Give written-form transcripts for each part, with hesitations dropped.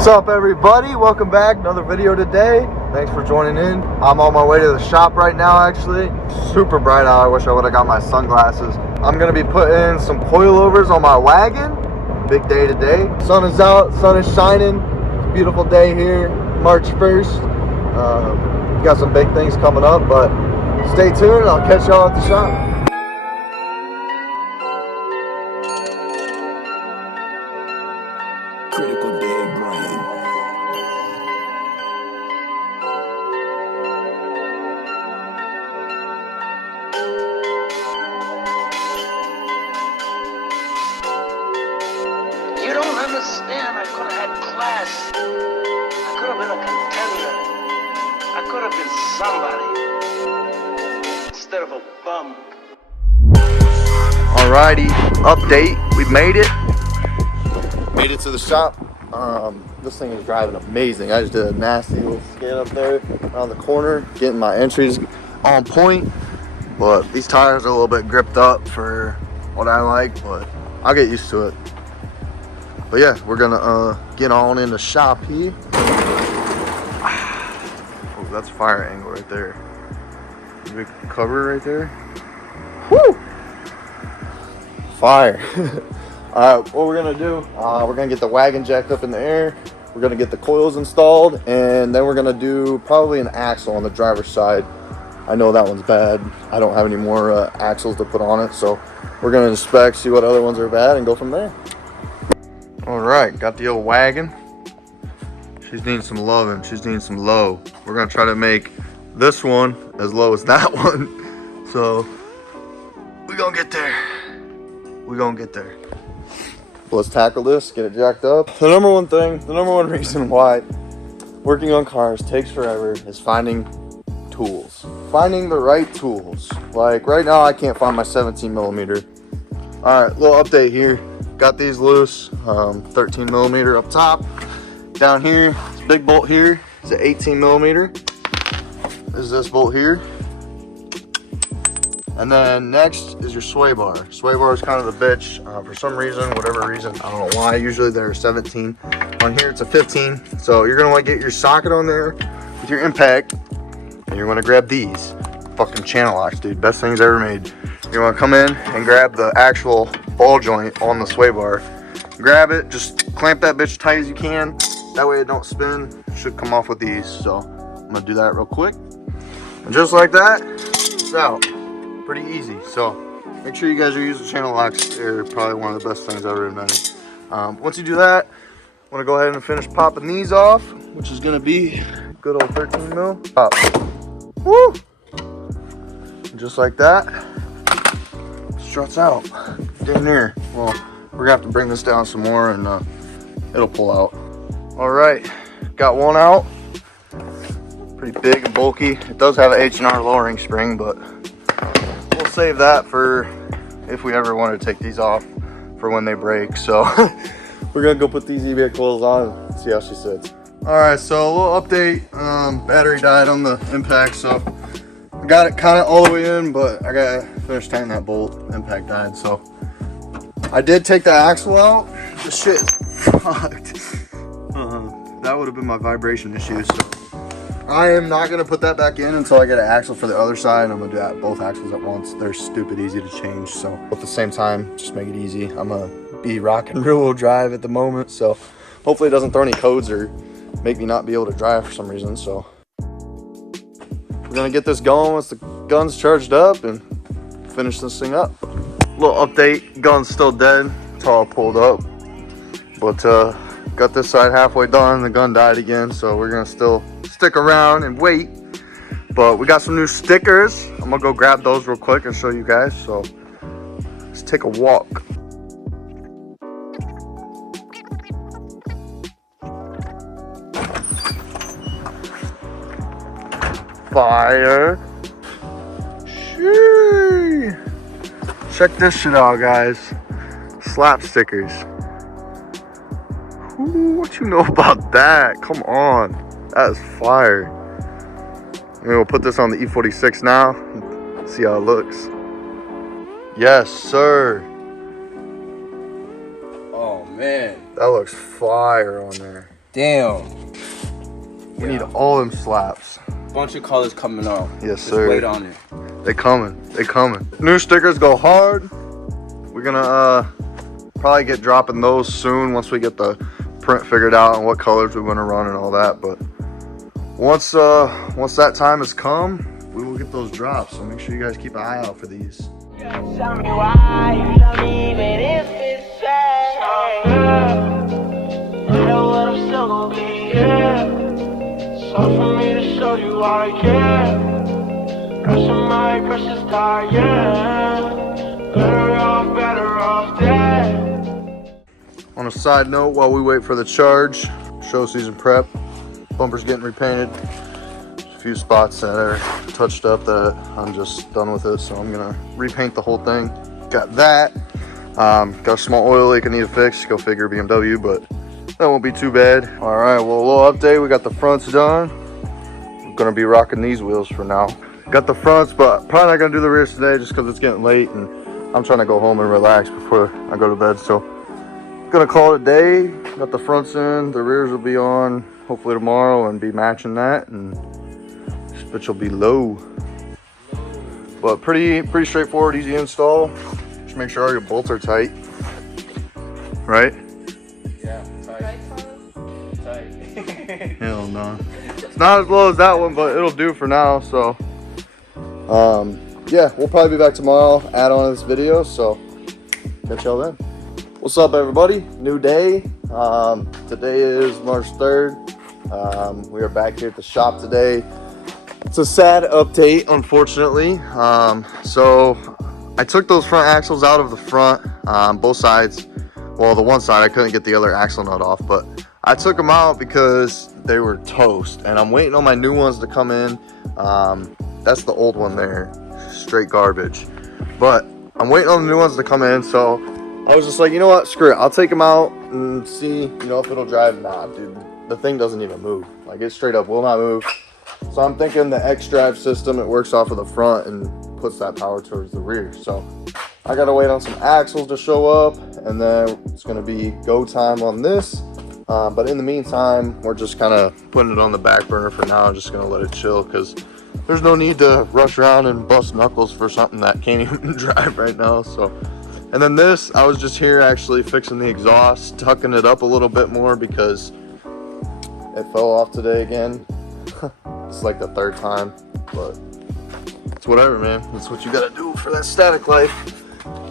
What's up, everybody? Welcome back. Another video today. Thanks for joining in. I'm on my way to the shop right now, actually. Super bright out. I wish I would have got my sunglasses. I'm going to be putting some coilovers on my wagon. Big day today. Sun is out. Sun is shining. It's a beautiful day here. March 1st. Got some big things coming up, but stay tuned. I'll catch y'all at the shop. You don't understand. I could have had class. I could have been a contender. I could have been somebody instead of a bum. Alrighty, update. We made it. Made it to the shop. This thing is driving amazing. I just did a nasty little skid up there around the corner, getting my entries on point. But these tires are a little bit gripped up for what I like, but I'll get used to it. But yeah, we're gonna get on in the shop here. Oh, that's a fire angle right there. Big cover right there. Woo! Fire. All right, what we're gonna do, we're gonna get the wagon jacked up in the air. We're gonna get the coils installed, and then we're gonna do probably an axle on the driver's side. I know that one's bad. I don't have any more axles to put on it, so we're gonna inspect, see what other ones are bad, and go from there. All right, got the old wagon. She's needing some loving. She's needing some low. We're gonna try to make this one as low as that one. So we're gonna get there. We're gonna get there. Let's tackle this, get it jacked up. The number one reason why working on cars takes forever is finding tools. Finding the right tools. Like right now, I can't find my 17 millimeter. All right, little update here. Got these loose, 13 millimeter up top. Down here, this big bolt here is an 18 millimeter. This is this bolt here. And then next is your sway bar. Sway bar is kind of the bitch. For some reason, whatever reason, I don't know why. Usually they're 17. On here, it's a 15. So you're gonna want to get your socket on there with your impact. And you're gonna grab these fucking channel locks, dude. Best things ever made. You wanna come in and grab the actual ball joint on the sway bar. Grab it, just clamp that bitch tight as you can. That way it don't spin. It should come off with these. So I'm gonna do that real quick. And just like that, it's out. Pretty easy. So make sure you guys are using channel locks. They're probably one of the best things ever invented. Once you do that, I'm gonna go ahead and finish popping these off, which is gonna be good old 13 mil. Pop. Woo! And just like that. Struts out. Damn near. Well, we're gonna have to bring this down some more and it'll pull out. All right, got one out. Pretty big and bulky. It does have an H&R lowering spring, but we'll save that for if we ever want to take these off for when they break. So we're gonna go put these eBay coils on and see how she sits. All right, so a little update. Battery died on the impact, so I got it kind of all the way in, but I gotta finish tightening that bolt. Impact died, so I did take the axle out. The shit fucked. That would have been my vibration issue. So I am not gonna put that back in until I get an axle for the other side. I'm gonna do that both axles at once. They're stupid easy to change. So at the same time, just make it easy. I'm gonna be rocking rear wheel drive at the moment, so hopefully it doesn't throw any codes or make me not be able to drive for some reason. So we're gonna get this going once the gun's charged up and finish this thing up. Little update, gun's still dead. It's all pulled up, but got this side halfway done. The gun died again, so we're gonna still stick around and wait. But we got some new stickers. I'm gonna go grab those real quick and show you guys. So let's take a walk. Fire. Shee. Check this shit out, guys. Slap stickers. Ooh, what you know about that? Come on. That is fire. I'm gonna put this on the E46 now. See how it looks. Yes, sir. Oh man, that looks fire on there. Damn. We need all them slaps. Bunch of colors coming off. Yes, Just sir. wait on it. They coming. They coming. New stickers go hard. We're gonna probably get dropping those soon once we get the print figured out and what colors we want to run and all that. But once that time has come, we will get those drops. So make sure you guys keep an eye out for these. Tell me why, tell me even if it's sad. I know what I'm still gonna be here. So for me to show you I care. Crushing my precious time, yeah. Better off dead. On a side note, while we wait for the charge, show season prep, bumper's getting repainted. There's a few spots that are touched up that I'm just done with it, so I'm gonna repaint the whole thing. Got that. Got a small oil leak I need to fix. Go figure, BMW, but that won't be too bad. All right, well, a little update. We got the fronts done. We're gonna be rocking these wheels for now. Got the fronts, but probably not gonna do the rears today just because it's getting late and I'm trying to go home and relax before I go to bed. So gonna call it a day. Got the fronts in, the rears will be on hopefully tomorrow and be matching that, and this bitch will be low. But pretty straightforward, easy install. Just make sure all your bolts are tight, right? Yeah, tight. Hell no. It's not as low as that one, but it'll do for now. So yeah, we'll probably be back tomorrow, add on to this video, so catch y'all then. What's up, everybody? New day. Today is March 3rd. We are back here at the shop today. It's a sad update, unfortunately. So I took those front axles out of the front, both sides. Well, the one side I couldn't get the other axle nut off, but I took them out because they were toast, and I'm waiting on my new ones to come in. That's the old one there, straight garbage. But I'm waiting on the new ones to come in, so I was just like, you know what, screw it. I'll take them out and see, if it'll drive. Nah, dude, the thing doesn't even move. Like, it straight up will not move. So I'm thinking the X-Drive system, it works off of the front and puts that power towards the rear. So I gotta wait on some axles to show up, and then it's gonna be go time on this. But in the meantime, we're just kind of putting it on the back burner for now. Just gonna let it chill because there's no need to rush around and bust knuckles for something that can't even drive right now. So, and then this, I was just here actually fixing the exhaust, tucking it up a little bit more because it fell off today again. It's like the third time, but it's whatever, man. That's what you gotta do for that static life.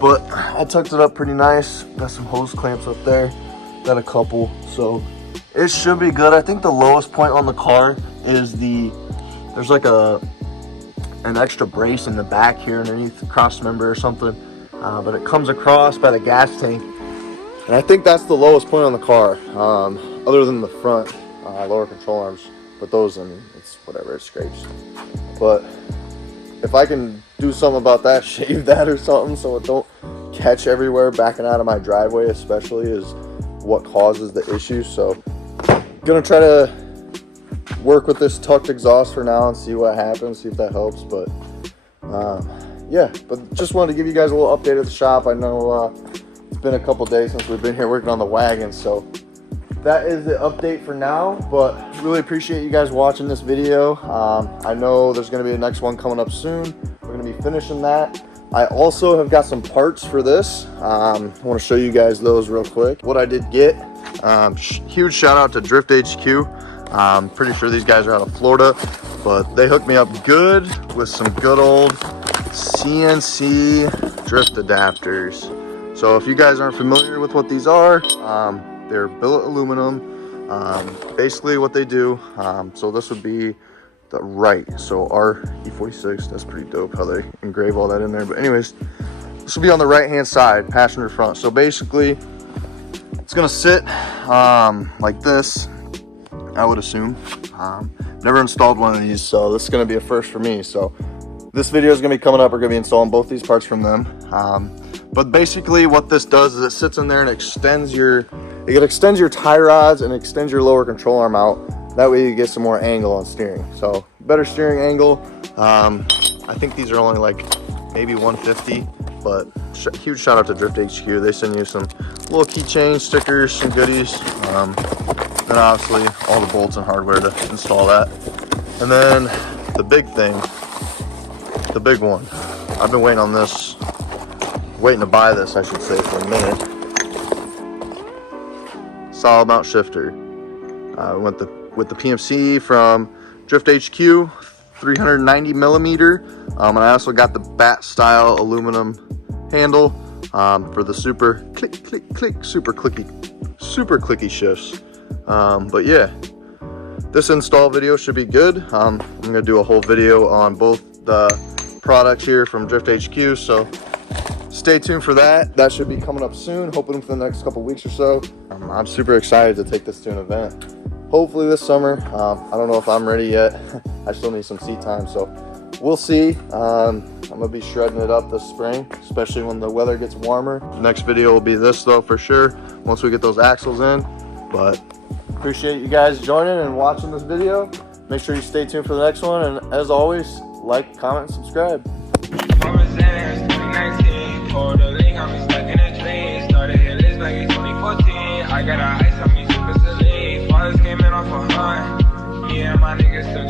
But I tucked it up pretty nice. Got some hose clamps up there. Got a couple, so it should be good. I think the lowest point on the car is there's like an extra brace in the back here underneath the cross member or something, but it comes across by the gas tank, and I think that's the lowest point on the car, other than the front lower control arms. But those, I mean, it's whatever, it scrapes. But if I can do something about that, shave that or something so it don't catch everywhere backing out of my driveway especially, is what causes the issue. So I'm gonna try to work with this tucked exhaust for now and see what happens, see if that helps. But yeah, but just wanted to give you guys a little update at the shop. I know it's been a couple days since we've been here working on the wagon, so that is the update for now. But really appreciate you guys watching this video. I know there's going to be a next one coming up soon. We're going to be finishing that. I also have got some parts for this. I want to show you guys those real quick. What I did get, huge shout out to Drift HQ. I'm pretty sure these guys are out of Florida, but they hooked me up good with some good old CNC drift adapters. So if you guys aren't familiar with what these are, they're billet aluminum. Basically what they do, so this would be the right, so our E46, that's pretty dope how they engrave all that in there. But anyways, this will be on the right hand side, passenger front. So basically it's gonna sit like this, I would assume. Never installed one of these, so this is gonna be a first for me. So this video is gonna be coming up. We're gonna be installing both these parts from them. But basically what this does is it sits in there and extends your tie rods and extends your lower control arm out. That way you get some more angle on steering. So better steering angle. I think these are only like maybe 150, but huge shout out to Drift HQ. They send you some little keychain stickers, some goodies. Then obviously all the bolts and hardware to install that. And then the big thing, the big one. I've been waiting on this, waiting to buy this, I should say, for a minute. Solid mount shifter. Went with the PMC from Drift HQ, 390 millimeter. And I also got the bat style aluminum handle for the super click, click, click, super clicky shifts. But yeah, this install video should be good. I'm gonna do a whole video on both the products here from Drift HQ, so stay tuned for that. That should be coming up soon, hoping for the next couple weeks or so. I'm super excited to take this to an event, hopefully this summer. I don't know if I'm ready yet. I still need some seat time, so we'll see. I'm gonna be shredding it up this spring, especially when the weather gets warmer. Next video will be this though, for sure, once we get those axles in. But appreciate you guys joining and watching this video. Make sure you stay tuned for the next one, and as always, like, comment, and subscribe. I got a ice on me super silly. Fathers came in off a hunt. Yeah, my niggas took